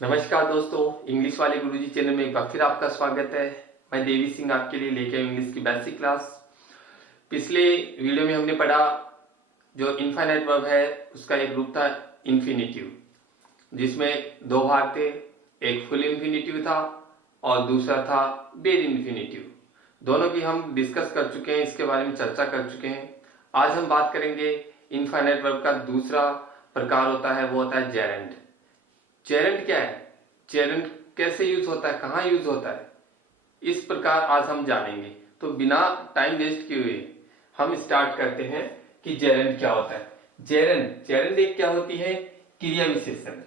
नमस्कार दोस्तों, इंग्लिश वाले गुरुजी चैनल में एक बार फिर आपका स्वागत है। मैं देवी सिंह आपके लिए लेके आया इंग्लिश की बेसिक क्लास। पिछले वीडियो में हमने पढ़ा जो इनफाइनाइट वर्ब है उसका एक रूप था इंफिनिटिव, जिसमें दो भाग थे, एक फुल इंफिनिटिव था और दूसरा था बेड इंफिनिटिव। दोनों की हम डिस्कस कर चुके हैं, इसके बारे में चर्चा कर चुके हैं। आज हम बात करेंगे इनफाइनाइट वर्ब का दूसरा प्रकार होता है, वो होता है जेरेंड। जेरेंड क्या है, जेरेंड कैसे यूज होता है, कहाँ यूज होता है, इस प्रकार आज हम जानेंगे। तो बिना टाइम वेस्ट किए हुए हम स्टार्ट करते हैं कि जेरेंड क्या होता है। जेरेंड एक क्या होती है, क्रिया विशेषण,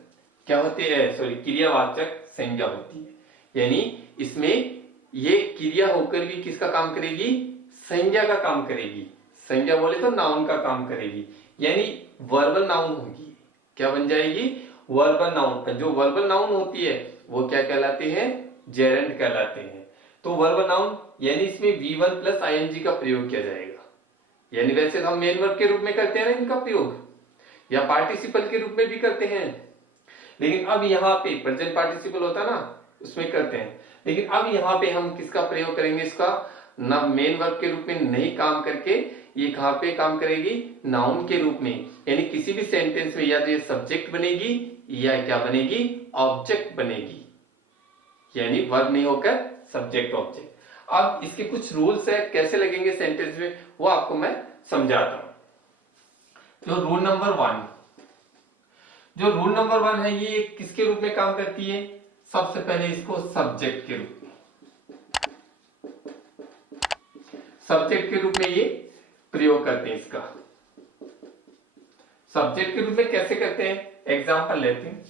क्या होती है, सॉरी क्रियावाचक संज्ञा होती है। यानी इसमें ये क्रिया होकर भी किसका काम करेगी, संज्ञा का काम करेगी। संज्ञा बोले तो नाउन का काम करेगी, यानी वर्बल नाउन होगी। क्या बन जाएगी, वर्बल नाउन। जो वर्बल नाउन होती है वो क्या कहलाते हैं, जेरेंड कहलाते हैं। तो वर्बल नाउन यानी इसमें V1 प्लस ing का प्रयोग किया जाएगा। यानी वैसे हम मेन वर्ब के रूप में करते हैं ना इनका प्रयोग, या पार्टिसिपल के रूप में भी करते हैं, लेकिन अब यहाँ पे प्रेजेंट पार्टिसिपल होता ना उसमें करते हैं। लेकिन अब यहाँ पे हम किसका प्रयोग करेंगे, इसका ना मेन वर्ब के रूप में नहीं काम करके ये कहां पे काम करेगी, नाउन के रूप में। यानी किसी भी सेंटेंस में या तो ये सब्जेक्ट बनेगी या क्या बनेगी, ऑब्जेक्ट बनेगी। यानी वर्ब नहीं होकर सब्जेक्ट ऑब्जेक्ट। अब इसके कुछ रूल्स है, कैसे लगेंगे सेंटेंस में वो आपको मैं समझाता हूं। जो रूल नंबर वन है, ये किसके रूप में काम करती है, सबसे पहले इसको सब्जेक्ट के रूप में, सब्जेक्ट के रूप में ये प्रयोग करते हैं। इसका सब्जेक्ट के रूप में कैसे करते हैं, एग्जांपल लेते हैं।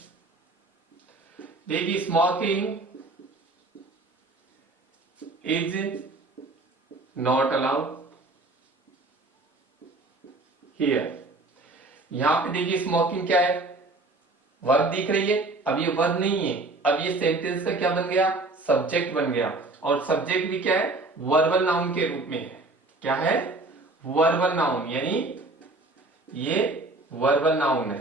देखिए, smoking is not allowed here. यहां पे देखिए स्मोकिंग क्या है, वर्ब दिख रही है। अब ये वर्ब नहीं है, अब ये सेंटेंस का क्या बन गया, सब्जेक्ट बन गया। और सब्जेक्ट भी क्या है, वर्बल नाउन के रूप में है। क्या है, वर्बल नाउन, यानी ये वर्बल नाउन है।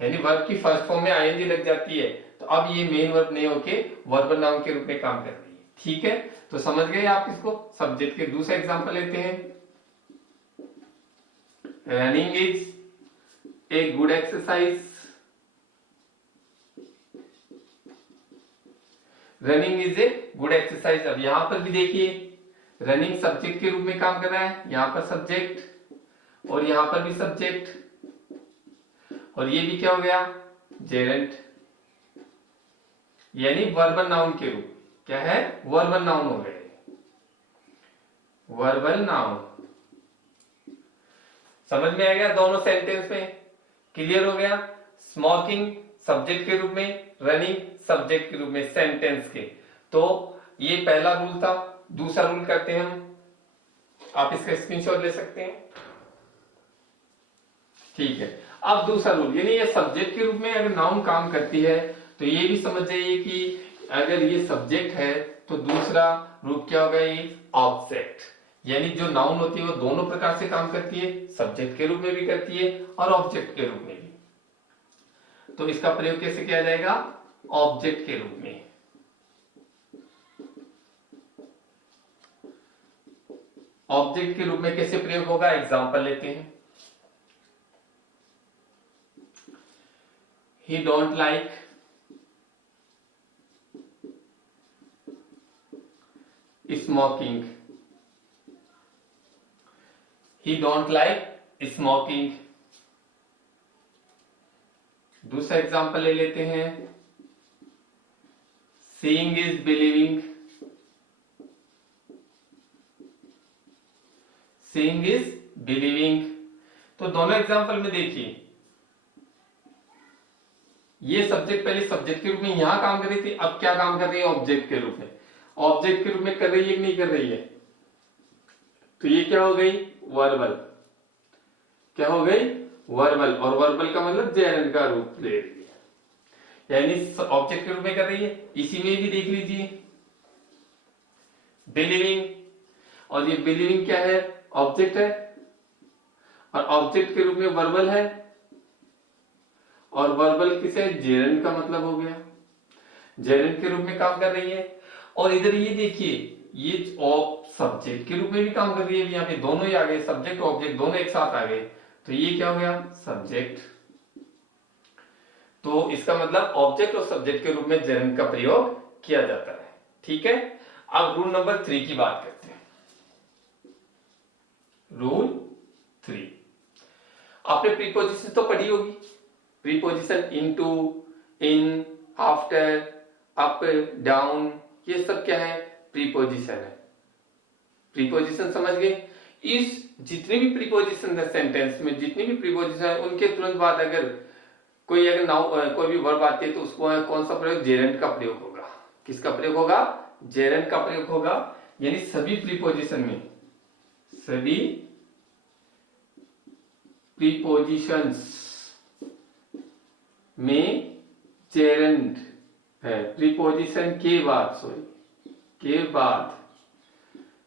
यानी वर्ब की फर्स्ट फॉर्म में आईएनजी लग जाती है, तो अब ये मेन वर्ब नहीं होके वर्बल नाउन के रूप में काम कर रही है। ठीक है, तो समझ गए आप इसको। सब्जेक्ट के दूसरा एग्जांपल लेते हैं। Running is a good exercise. Running is a good exercise. अब यहां पर भी देखिए, रनिंग सब्जेक्ट के रूप में काम कर रहा है, यहां पर सब्जेक्ट और यहां पर भी सब्जेक्ट, और ये भी क्या हो गया, जेरेंट, यानी वर्बल नाउन के रूप। क्या है, वर्बल नाउन हो गए, वर्बल नाउन। समझ में आ गया दोनों सेंटेंस में, क्लियर हो गया। स्मोकिंग सब्जेक्ट के रूप में, रनिंग सब्जेक्ट के रूप में सेंटेंस के। तो ये पहला रूल था। दूसरा रूल करते हैं हम, आप इसका स्क्रीनशॉट ले सकते हैं। ठीक है, अब दूसरा रूल, यानी ये सब्जेक्ट के रूप में अगर नाउन काम करती है तो ये भी समझ जाइए कि अगर ये सब्जेक्ट है तो दूसरा रूप क्या होगा, ये ऑब्जेक्ट। यानी जो नाउन होती है वो दोनों प्रकार से काम करती है, सब्जेक्ट के रूप में भी करती है और ऑब्जेक्ट के रूप में भी। तो इसका प्रयोग कैसे किया जाएगा, ऑब्जेक्ट के रूप में। ऑब्जेक्ट के रूप में कैसे प्रयोग होगा, एग्जांपल लेते हैं। ही don't like smoking. He don't like smoking. दूसरा एग्जांपल ले लेते हैं। Seeing is believing. Seeing is believing. तो दोनों एग्जांपल में देखिए, ये सब्जेक्ट पहले सब्जेक्ट के रूप में यहां काम कर रही थी, अब क्या काम कर रही है, ऑब्जेक्ट के रूप में। ऑब्जेक्ट के रूप में कर रही है कि नहीं कर रही है, तो ये क्या हो गई, वर्बल। क्या हो गई, वर्बल। और वर्बल का मतलब जेरेंड का रूप ले रही है, यानी ऑब्जेक्ट के रूप में कर रही है। इसी में भी देख लीजिए, बिलीविंग, और ये बिलीविंग क्या है, ऑब्जेक्ट है, और ऑब्जेक्ट के रूप में वर्बल है, और वर्बल किसे, जेरेंड का मतलब हो गया, जेरेंड के रूप में काम कर रही है। और इधर ये देखिए ये सब्जेक्ट के रूप में भी काम कर रही है, यहाँ पे दोनों ही आ गए, सब्जेक्ट ऑब्जेक्ट दोनों एक साथ आ गए, तो ये क्या हो गया, सब्जेक्ट। तो इसका मतलब ऑब्जेक्ट और सब्जेक्ट के रूप में जेरेंड का प्रयोग किया जाता है। ठीक है, अब रूल नंबर 3 की बात करते हैं। रूल 3, आपने प्रीपोजिशन तो पढ़ी होगी, प्रीपोजिशन इनटू, इन, आफ्टर, अप, डाउन, ये सब क्या है, प्रीपोजिशन है। प्रीपोजिशन समझ गए। इस जितने भी प्रीपोजिशन है सेंटेंस में, जितने भी प्रीपोजिशन है, उनके तुरंत बाद अगर कोई भी वर्ब आती है तो उसको कौन सा प्रयोग, जेरेंड का प्रयोग होगा। किसका प्रयोग होगा, जेरेंड का प्रयोग होगा। यानी सभी प्रीपोजिशन में, सभी प्रीपोजिशंस में जेरेंड है, प्रीपोजिशन के बाद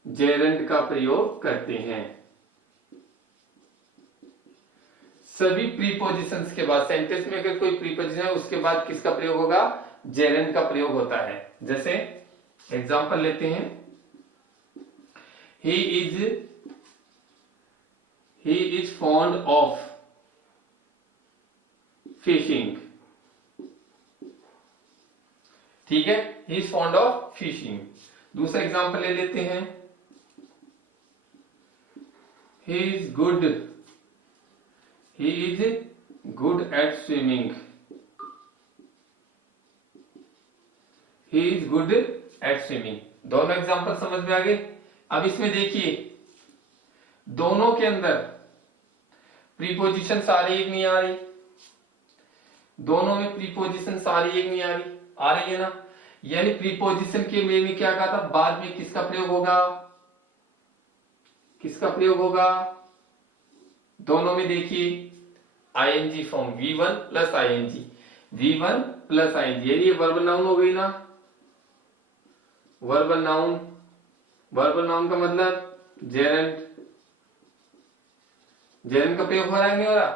जेरेंड का प्रयोग करते हैं। सभी प्रीपोजिशंस के बाद, सेंटेंस में अगर कोई प्रीपोजिशन है उसके बाद किसका प्रयोग होगा, जेरेंड का प्रयोग होता है। जैसे एग्जांपल लेते हैं, he is fond of fishing। ठीक है, he is fond of fishing। दूसरा एग्जांपल ले लेते हैं, he is good at swimming। he is good at swimming। दोनों एग्जांपल समझ में आ गए। अब इसमें देखिए दोनों के अंदर प्रीपोजिशन सारी एक नहीं आ रही, दोनों में प्रीपोजिशन सारी एक नहीं आ रही है ना। यानी प्रीपोजिशन के में क्या कहा था, बाद में किसका प्रयोग होगा, दोनों में देखिए ING form, V1 plus ING, V1 plus ING, यानी ये वर्बल नाउन हो गई ना। वर्बल नाउन का मतलब जेरेंड का प्रयोग हो रहा है, नहीं हो रहा।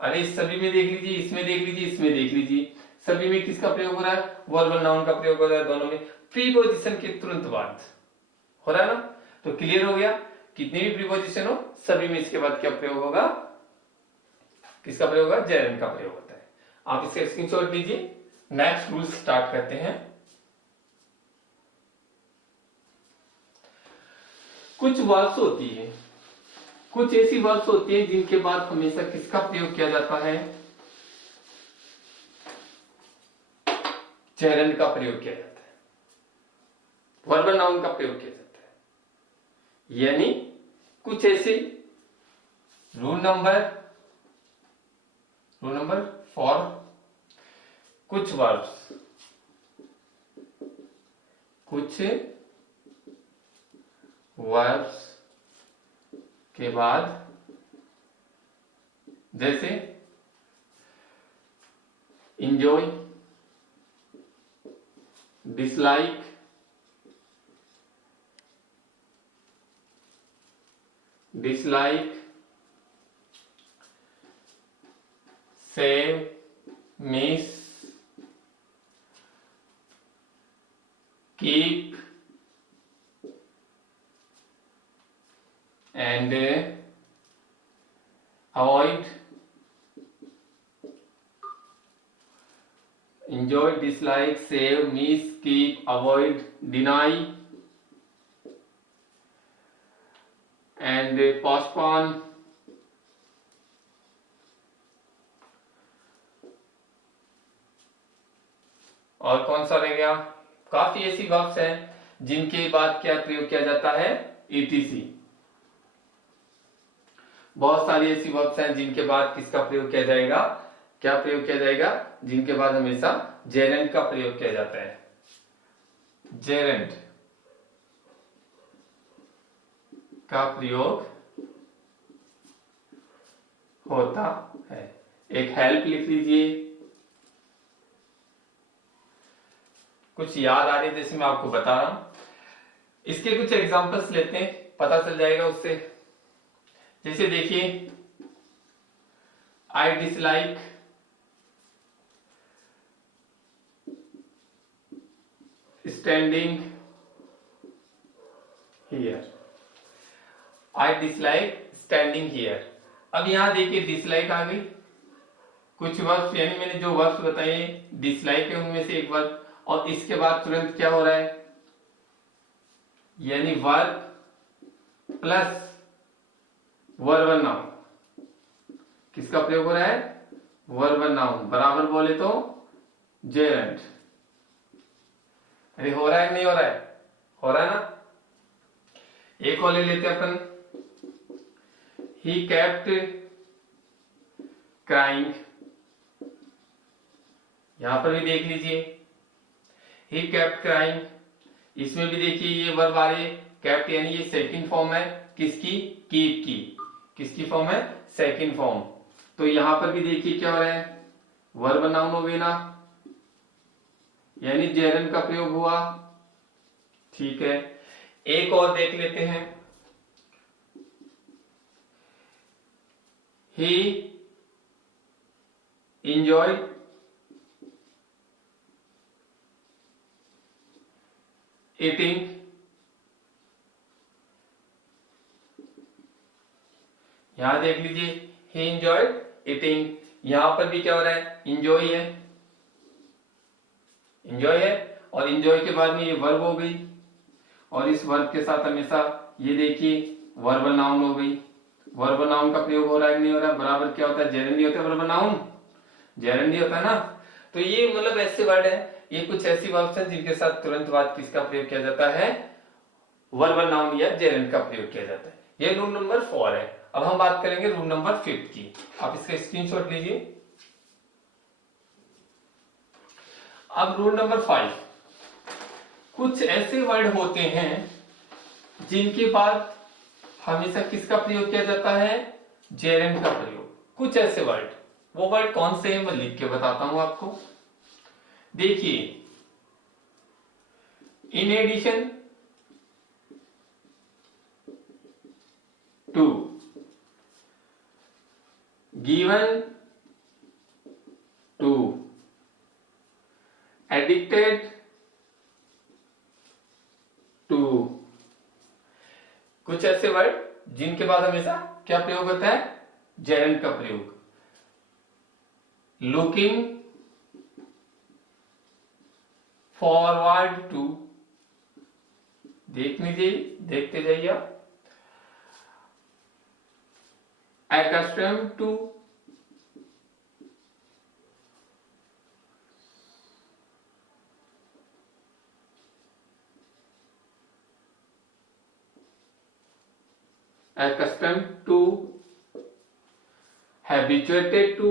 अरे इस सभी में देख लीजिए, इसमें देख लीजिए, इसमें देख लीजिए, सभी में किसका प्रयोग हो रहा है, वर्बल नाउन का प्रयोग हो रहा है। दोनों में प्रीपोजिशन के तुरंत बाद हो रहा है ना। तो क्लियर हो गया, कितनी भी प्रीपोजिशन हो सभी में इसके बाद क्या प्रयोग होगा, किसका प्रयोग होगा, जेरेंड का प्रयोग होता है। आप इसका स्क्रीनशॉट लीजिए। नेक्स्ट रूल स्टार्ट करते हैं। कुछ वर्ड्स होती है, कुछ ऐसी वर्ड्स होती है जिनके बाद हमेशा किसका प्रयोग किया जाता है, जेरेंड का प्रयोग किया जाता है, वर्बल नाउन का प्रयोग किया जाता है। यानी कुछ ऐसे रूल नंबर 4, कुछ वर्ब्स के बाद, जैसे enjoy, dislike, save, miss, keep and avoid, enjoy, dislike, save, miss, keep, avoid, deny and postpone, और कौन सा रह गया, काफी ऐसी वर्ब्स हैं जिनके बाद क्या प्रयोग किया जाता है, etc। बहुत सारी ऐसी वर्ब्स हैं जिनके बाद किसका प्रयोग किया जाएगा, क्या प्रयोग किया जाएगा, जिनके बाद हमेशा जेरेंड का प्रयोग किया जाता है। जेरेंड का प्रयोग होता है। एक हेल्प लिख लीजिए, कुछ याद आ रही है जैसे मैं आपको बता रहा हूं। इसके कुछ एग्जांपल्स लेते हैं, पता चल जाएगा उससे। जैसे देखिए, I dislike standing here. I dislike standing here. अब यहां देखिए dislike आ गई, कुछ वर्ब्स यानी मैंने जो वर्ब्स बताए डिसलाइक है उनमें से एक वर्ब, और इसके बाद तुरंत क्या हो रहा है, यानी वर्ब प्लस वर्ब नाउन, किसका प्रयोग हो रहा है, वर्ब नाउन, बराबर बोले तो जेरेंट। अरे हो रहा है नहीं हो रहा है, हो रहा है ना। एक और ले लेते हैं अपन, ही केप्ट क्राइंग, यहां पर भी देख लीजिए ही केप्ट क्राइंग, इसमें भी देखिए ये वर्ब आ रही है केप्ट, यानी ये सेकंड फॉर्म है किसकी, कीप की, किसकी फॉर्म है, सेकंड फॉर्म। तो यहां पर भी देखिए क्या हो रहा है, वर्ब नाउन हो गई ना, यानी जेरन का प्रयोग हुआ। ठीक है, एक और देख लेते हैं, ही enjoy eating, यहां देख लीजिए he enjoyed eating, यहां पर भी क्या हो रहा है, enjoy है, enjoy है, और enjoy के बाद में ये वर्ब हो गई, और इस वर्ब के साथ हमेशा ये देखिए वर्ब नाउन हो गई। वर्ब नाउन का प्रयोग हो रहा है नहीं हो रहा है, बराबर क्या होता है, जेरेंडी होता है, वर्ब नाउन जेरेंडी होता है ना। तो ये मतलब ऐसे वर्ड है, ये कुछ ऐसी वर्ब्स हैं जिनके साथ तुरंत बाद किसका प्रयोग किया जाता है, वर्ब नाउन या जेरेंड का प्रयोग किया जाता है। ये रूल नंबर 4 है। अब हम बात करेंगे रूल नंबर 5 की, आप इसका स्क्रीनशॉट लीजिए। अब रूल नंबर 5, कुछ ऐसे वर्ड होते हैं जिनके बाद हमेशा किसका प्रयोग किया जाता है, जेरेंड का प्रयोग। कुछ ऐसे वर्ड, वो वर्ड कौन से हैं मैं लिख के बताता हूं आपको। देखिए, in addition to, given to, addicted to, कुछ ऐसे वर्ड जिनके बाद हमेशा क्या प्रयोग होता है, जेरेंड का प्रयोग। लुकिंग फॉरवर्ड टू, देख लीजिए, देखते जाइए आप। accustomed to, accustomed to, habituated to,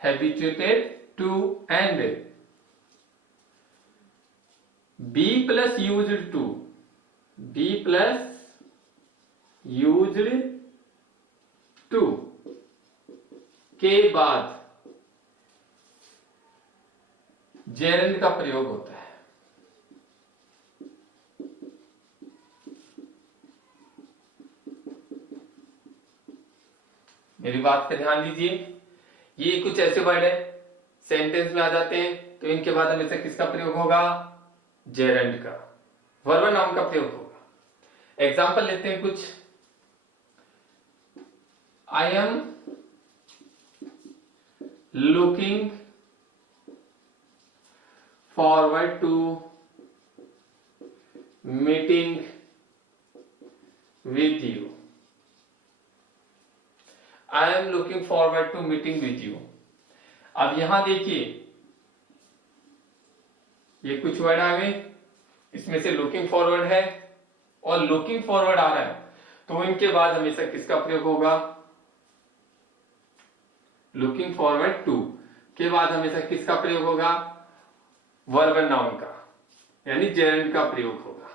habituated to, and be plus used to, be plus used to के बाद जेरेंड का प्रयोग होता है। मेरी बात पे ध्यान दीजिए, ये कुछ ऐसे वर्ड है सेंटेंस में आ जाते हैं, तो इनके बाद हमेशा किसका प्रयोग होगा, जेरेंड का, वर्ब नाउन का प्रयोग होगा। एग्जाम्पल लेते हैं कुछ, I am looking forward to meeting with you, I am looking forward to meeting with you। अब यहां देखिए, ये कुछ वर्ड आ गए, इसमें से लुकिंग फॉरवर्ड है और लुकिंग फॉरवर्ड आ रहा है, तो इनके बाद हमेशा किसका प्रयोग होगा, लुकिंग फॉरवर्ड टू के बाद हमेशा किसका प्रयोग होगा, वर्ब नाउन का, यानी जेरेंड का प्रयोग होगा।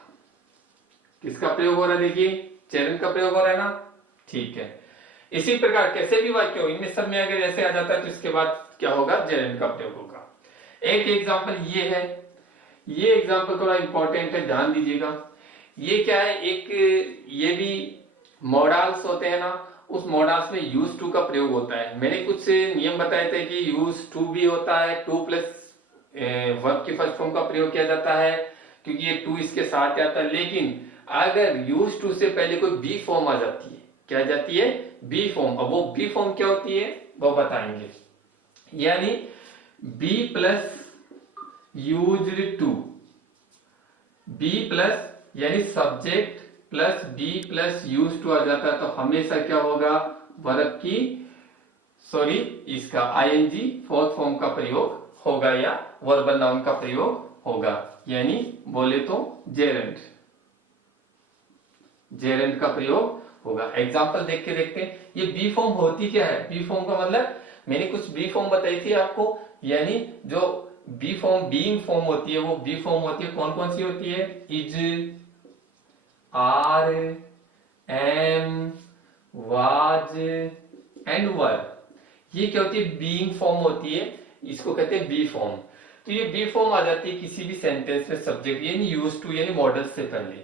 किसका प्रयोग हो रहा है, देखिए जेरेंड का प्रयोग हो रहा है ना। ठीक है, इसी प्रकार कैसे भी वाक्य हो, इनमें सब में अगर ऐसे आ जाता है तो इसके बाद क्या होगा, जेरेंड का प्रयोग होगा। एक एग्जांपल ये है, ये एग्जांपल थोड़ा इंपॉर्टेंट है, ध्यान दीजिएगा। ये क्या है, एक ये भी मॉडल्स होते हैं ना, उस मोडास में यूज टू का प्रयोग होता है। मैंने कुछ नियम बताए थे कि यूज टू भी होता है, टू प्लस वर्ब की फर्स्ट फॉर्म का प्रयोग किया जाता है क्योंकि ये टू इसके साथ आता है। लेकिन अगर यूज टू से पहले कोई बी फॉर्म आ जाती है, क्या आ जाती है? B form. अब वो बी फॉर्म क्या होती है वो बताएंगे। यानी be plus used to, be plus यानी subject plus be plus use to आ जाता है तो हमेशा क्या होगा? वर्ब की इसका आईएनजी फोर्थ फॉर्म का प्रयोग होगा या वर्बल नाउन का प्रयोग होगा। यानी बोले तो जेरेंड, जेरेंड का प्रयोग होगा। एग्जाम्पल देख के देखते हैं ये बी फॉर्म होती क्या है। बी फॉर्म का मतलब मैंने कुछ बी फॉर्म बताई थी आपको, यानी जो बी फॉर्म बीइंग फॉर्म होती है वो बी फॉर्म होती है। कौन कौन सी होती है? Is, are, am, was and were. ये क्या होती है? बीइंग फॉर्म होती है, इसको कहते हैं बी फॉर्म। तो ये बी फॉर्म आ जाती है किसी भी सेंटेंस में सब्जेक्ट यानी यूज टू यानी मॉडल से पहले,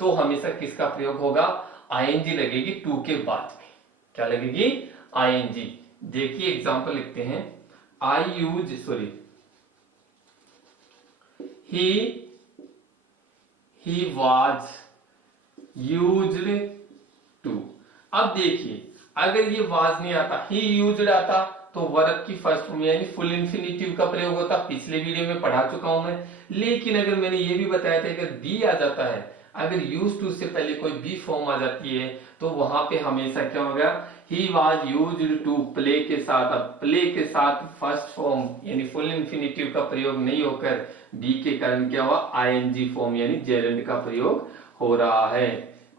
तो हमेशा किसका प्रयोग होगा? आईएनजी लगेगी टू के बाद में। क्या लगेगी? आईएनजी। देखिए एग्जांपल लिखते हैं। I use he was used to. अब देखिए अगर ये वाज नहीं आता, ही यूज्ड आता तो वर्ब की फर्स्ट फॉर्म यानी फुल इंफिनिटिव का प्रयोग होता। पिछले वीडियो में पढ़ा चुका हूं मैं। लेकिन अगर मैंने ये भी बताया था अगर बी आ जाता है, अगर यूज टू से पहले कोई बी फॉर्म आ जाती है तो वहां पे हमेशा क्या होगा? He was used to play के साथ। अब प्ले के साथ फर्स्ट फॉर्म यानी फुल इंफिनिटिव का प्रयोग नहीं होकर बी के कारण क्या हुआ? आईएनजी फॉर्म यानी जेरेंड का प्रयोग हो रहा है।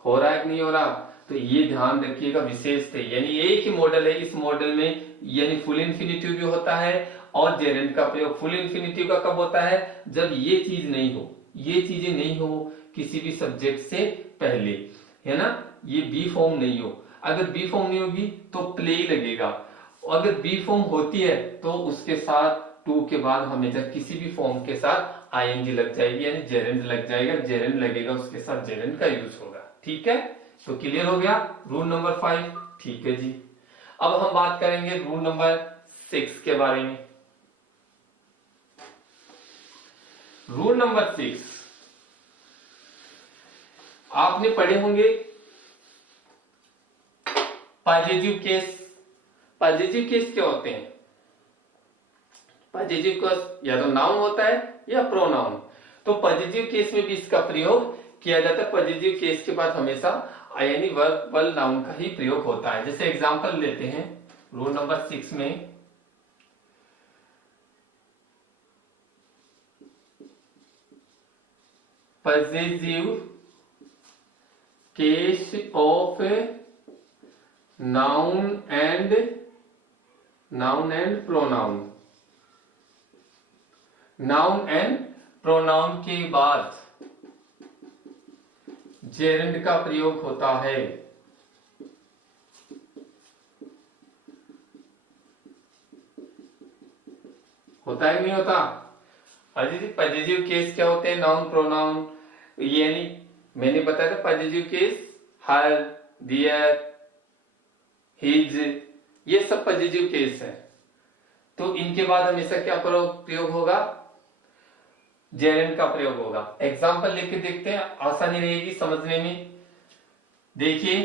हो रहा है कि नहीं हो रहा? तो ये ध्यान रखिएगा विशेष थे। यानी एक ही मॉडल है, इस मॉडल में यानी फुल इंफिनिटिव भी होता है और जेरेंड का प्रयोग। फुल इंफिनिटिव का कब होता है? जब ये चीज नहीं हो, ये चीजें नहीं हो किसी भी सब्जेक्ट से पहले, है ना? ये बी फॉर्म नहीं हो। अगर बी फॉर्म नहीं होगी तो प्ले ही लगेगा। अगर बी फॉर्म होती है तो उसके साथ टू के बाद हमेशा किसी भी फॉर्म के साथ आईएनजी लग जाएगी यानी जेरेंड लग जाएगा। जेरेंड लगेगा उसके साथ जेरेंड का यूज होगा। ठीक है, तो क्लियर हो गया रूल नंबर 5। ठीक है जी, अब हम बात करेंगे रूल नंबर 6 के बारे में। रूल नंबर 6 आपने पढ़े होंगे पॉजिटिव केस। पॉजिटिव केस क्या होते हैं? पॉजिटिव केस या तो नाउन होता है या प्रोनाउन। तो पॉजिटिव केस में भी इसका प्रयोग किया जाता है। पॉजिटिव केस के बाद हमेशा यानी वर्बल नाउन का ही प्रयोग होता है। जैसे एग्जांपल लेते हैं रूल नंबर 6 में। Positive case of noun and pronoun. Noun and pronoun के बाद जेरेंड का प्रयोग होता है। होता है कि नहीं होता? पॉजिटिव केस क्या होते हैं? Noun pronoun. यानी मैंने बताया था positive case her, their, his, ये सब पॉजिटिव केस है। तो इनके बाद हमेशा क्या प्रयोग होगा? जेरेंड का प्रयोग होगा। एग्जाम्पल लेके देखते हैं, आसानी रहेगी समझने में। देखिए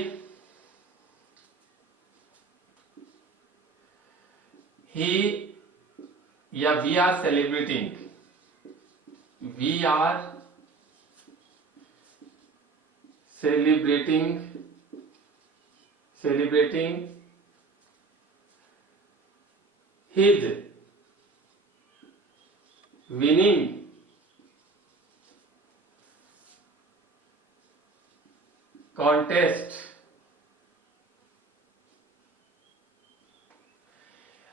ही या we are celebrating, we are celebrating his winning contest।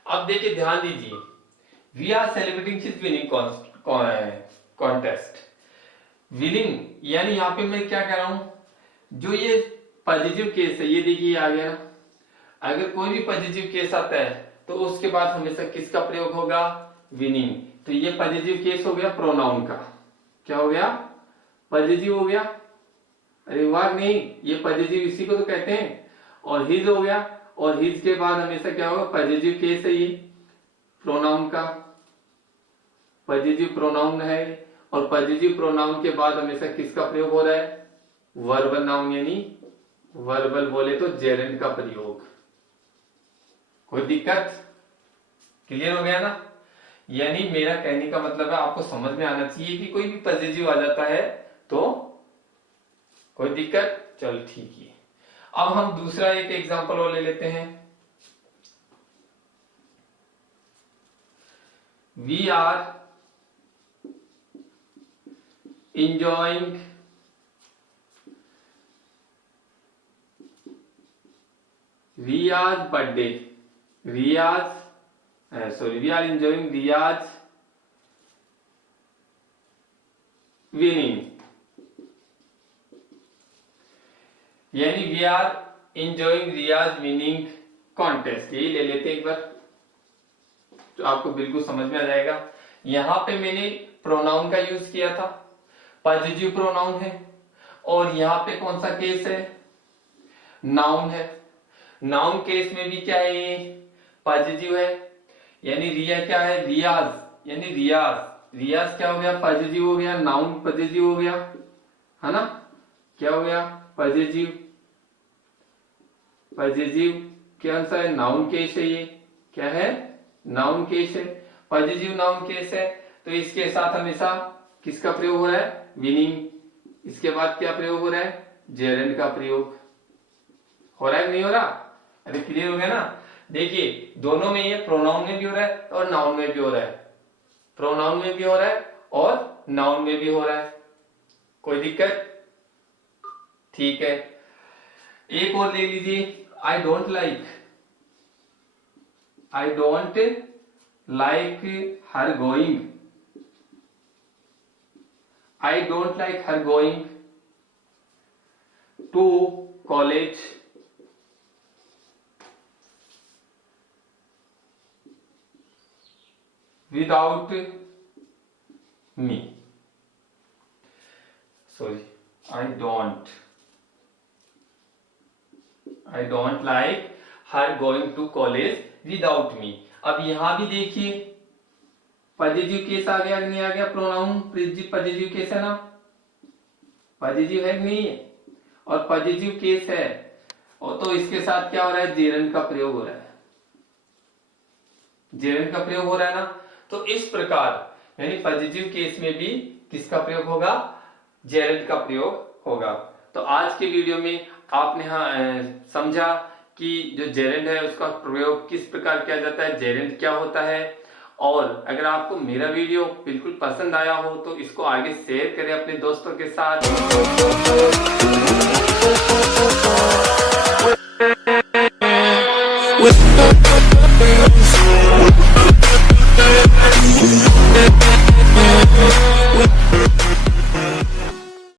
अब देखिए ध्यान दीजिए, we are celebrating his winning contest. Winning यानी यहां पे मैं क्या कह रहा हूं? जो ये पॉजिटिव केस है, ये देखिए आ गया। अगर कोई भी पॉजिटिव केस आता है तो उसके बाद हमेशा किसका प्रयोग होगा? विनिंग। तो ये पॉजिटिव केस हो गया प्रोनाउन का। क्या हो गया? पॉजिटिव हो गया। अरे वाह, नहीं, ये पॉजिटिव इसी को तो कहते हैं। और हिज हो गया, और हिज के बाद हमेशा क्या होगा, पॉजिटिव केस है ये प्रोनाउन का, पॉजिटिव प्रोनाउन है, और पॉजिटिव प्रोनाउन के बाद हमेशा किसका प्रयोग हो रहा है, वर्बल नाउन, यानी वर्बल बोले तो जेरेंड का प्रयोग। कोई दिक्कत? क्लियर हो गया ना? यानी मेरा कहने का मतलब है आपको समझ में आना चाहिए कि कोई भी पॉजिटिव आ जाता है तो कोई दिक्कत। चल ठीक है, अब हम दूसरा एक एग्जांपल और ले लेते हैं। We are enjoying Riya's birthday. We are enjoying Riya's winning. यानी we are enjoying Riya's winning contest, यही ले लेते हैं एक बार तो आपको बिल्कुल समझ में आ जाएगा। यहां पे मैंने प्रोनाउन का यूज किया था, पॉजिटिव प्रोनाउन है, और यहां पे कौन सा केस है, नाउन है। नाउन केस में भी क्या है, ये पॉजिटिव है, यानी रिया क्या है, रियाज, यानी रियाज, रियाज क्या हो गया, पॉजिटिव हो गया, नाउन पॉजिटिव हो गया, है ना, क्या हो गया, पॉजिटिव, पॉजिटिव क्या आंसर है, नाउन केस है, ये क्या है, नाउन केस है, पॉजिटिव नाउन केस है, तो इसके साथ हमेशा किसका प्रयोग हो रहा है, विनिंग। इसके बाद क्या प्रयोग हो रहा है, जेरेंड का प्रयोग हो रहा है, नहीं हो रहा? अरे क्लियर हो गया ना? देखिए दोनों में, ये प्रोनाउन में भी हो रहा है और नाउन में भी हो रहा है, प्रोनाउन में भी हो रहा है और नाउन में भी हो रहा है। कोई दिक्कत? ठीक है, एक और ले लीजिए, I don't like, I don't like her going, I don't like her going to college without me. Sorry, I don't like her going to college without me. अब यहां भी देखिए पॉजिटिव केस आ गया कि नहीं आ गया, प्रोनाउन पॉजिटिव केस है ना, पॉजिटिव है कि नहीं है, और पॉजिटिव केस है, और तो इसके साथ क्या हो रहा है, जेरेंड का प्रयोग हो रहा है, जेरेंड का प्रयोग हो रहा है ना। तो इस प्रकार यानी पॉजिटिव केस में भी किसका प्रयोग होगा, जेरेंड का प्रयोग होगा। तो आज के वीडियो में आपने समझा कि जो जेरेंड है उसका प्रयोग किस प्रकार किया जाता है, जेरेंड क्या होता है। और अगर आपको मेरा वीडियो बिल्कुल पसंद आया हो तो इसको आगे शेयर करें अपने दोस्तों के साथ।